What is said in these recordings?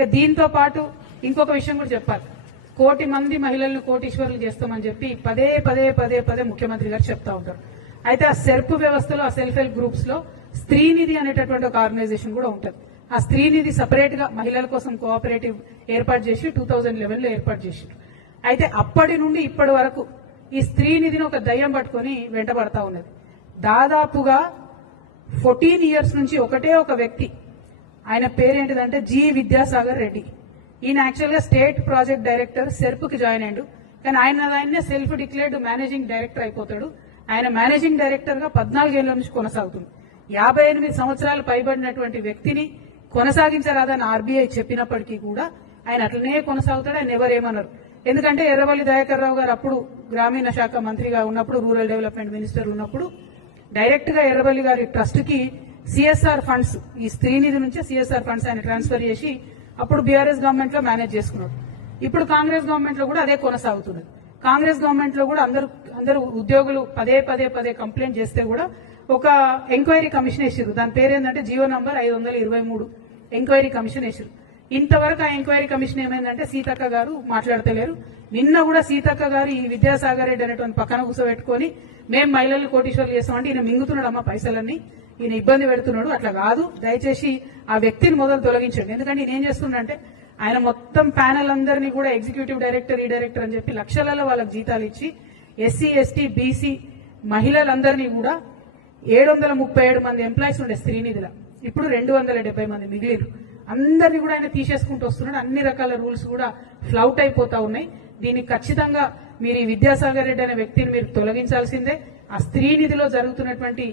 ఇక దీంతో పాటు ఇంకొక విషయం కూడా చెప్పాలి. 1 కోటి మంది మహిళలను కోటీశ్వరులు చేస్తామని చెప్పి పదే పదే పదే పదే ముఖ్యమంత్రి గారు చెప్తా ఉంటారు. అయితే ఆ సెర్ప్ వ్యవస్థలో, ఆ సెల్ఫ్ హెల్ప్ గ్రూప్స్ లో స్త్రీనిధి అనేటటువంటి ఒక ఆర్గనైజేషన్ కూడా ఉంటుంది. ఆ స్త్రీనిధి సపరేట్ గా మహిళల కోసం కోఆపరేటివ్ ఏర్పాటు చేసి 2011లో ఏర్పాటు చేసిండ్రు. అయితే అప్పటి నుండి ఇప్పటి వరకు ఈ స్త్రీనిధిని ఒక దయ్యం పట్టుకొని వెంటబడతా ఉన్నది. దాదాపుగా 14 ఇయర్స్ నుంచి ఒకటే ఒక వ్యక్తి, ఆయన పేరేంటిదంటే జి విద్యాసాగర్ రెడ్డి. ఈయన యాక్చువల్ గా స్టేట్ ప్రాజెక్ట్ డైరెక్టర్ సెర్ప్ కి జాయిన్ అయ్యాడు. కానీ ఆయనే సెల్ఫ్ డిక్లేర్డ్ మేనేజింగ్ డైరెక్టర్ అయిపోతాడు. ఆయన మేనేజింగ్ డైరెక్టర్ గా 14 ఏళ్ల నుంచి కొనసాగుతుంది. 58 సంవత్సరాలు పైబడినటువంటి వ్యక్తిని కొనసాగించరాదని ఆర్బీఐ చెప్పినప్పటికీ కూడా ఆయన అట్లనే కొనసాగుతాడు. ఆయన ఎవరేమన్నారు. ఎందుకంటే ఎర్రవల్లి దయాకర్ రావు గారు అప్పుడు గ్రామీణ శాఖ మంత్రిగా ఉన్నప్పుడు, రూరల్ డెవలప్మెంట్ మినిస్టర్ ఉన్నప్పుడు డైరెక్ట్ గా ఎర్రవల్లి గారి ట్రస్ట్ కి సిఎస్ఆర్ ఫండ్స్, ఈ స్త్రీనిధి నుంచే సిఎస్ఆర్ ఫండ్స్ ఆయన ట్రాన్స్ఫర్ చేసి అప్పుడు బీఆర్ఎస్ గవర్నమెంట్ లో మేనేజ్ చేసుకున్నాడు. ఇప్పుడు కాంగ్రెస్ గవర్నమెంట్ లో కూడా అదే కొనసాగుతున్నది. కాంగ్రెస్ గవర్నమెంట్ లో కూడా అందరూ ఉద్యోగులు పదే పదే పదే కంప్లైంట్ చేస్తే కూడా ఒక ఎంక్వైరీ కమిషన్ వేసారు. దాని పేరేందంటే జీవో నంబర్ 523 ఎంక్వైరీ కమిషన్ వేసారు. ఇంతవరకు ఆ ఎంక్వైరీ కమిషన్ ఏమైందంటే సీతక్క గారు మాట్లాడతలేరు. నిన్న కూడా సీతక్క గారు ఈ విద్యాసాగర్ రెడ్డి అనేటువంటి పక్కన కూర్చోబెట్టుకొని మేము మహిళలు కోటీశ్వర్లు చేస్తామంటే ఈయన మింగుతున్నాడు అమ్మ పైసలన్నీ, ఈయన ఇబ్బంది పెడుతున్నాడు. అట్లా కాదు, దయచేసి ఆ వ్యక్తిని మొదలు తొలగించండి. ఎందుకంటే ఈయన ఏం చేస్తున్నాడంటే ఆయన మొత్తం ప్యానెల్ అందరినీ కూడా ఎగ్జిక్యూటివ్ డైరెక్టర్, ఈ డైరెక్టర్ అని చెప్పి లక్షలలో వాళ్ళకి జీతాలు ఇచ్చి ఎస్సీ, ఎస్టీ, బీసీ మహిళలందరినీ కూడా 737 మంది ఎంప్లాయీస్ ఉండే స్త్రీనిధిలో ఇప్పుడు 270 మంది మిగిలిరు. అందరినీ కూడా ఆయన తీసేసుకుంటూ వస్తున్నాడు. అన్ని రకాల రూల్స్ కూడా ఫ్లౌట్ అయిపోతా ఉన్నాయి. దీనికి ఖచ్చితంగా మీరు ఈ విద్యాసాగర్ రెడ్డి అనే వ్యక్తిని మీరు తొలగించాల్సిందే. ఆ స్త్రీనిధిలో జరుగుతున్నటువంటి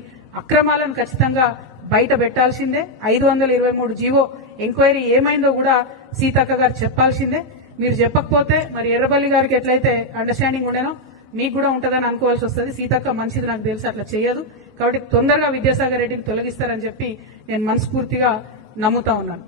అక్రమాలను ఖచ్చితంగా బయట పెట్టాల్సిందే. 523 జీవో ఎంక్వైరీ ఏమైందో కూడా సీతక్క గారు చెప్పాల్సిందే. మీరు చెప్పకపోతే మరి ఎర్రబల్లి గారికి ఎట్లయితే అండర్స్టాండింగ్ ఉండేనో మీకు కూడా ఉంటుందని అనుకోవాల్సి వస్తుంది. సీతక్క మంచిది నాకు తెలుసు, అట్లా చేయదు. కాబట్టి తొందరగా విద్యాసాగర్ రెడ్డిని తొలగిస్తారని చెప్పి నేను మనస్ఫూర్తిగా నమ్ముతా ఉన్నాను.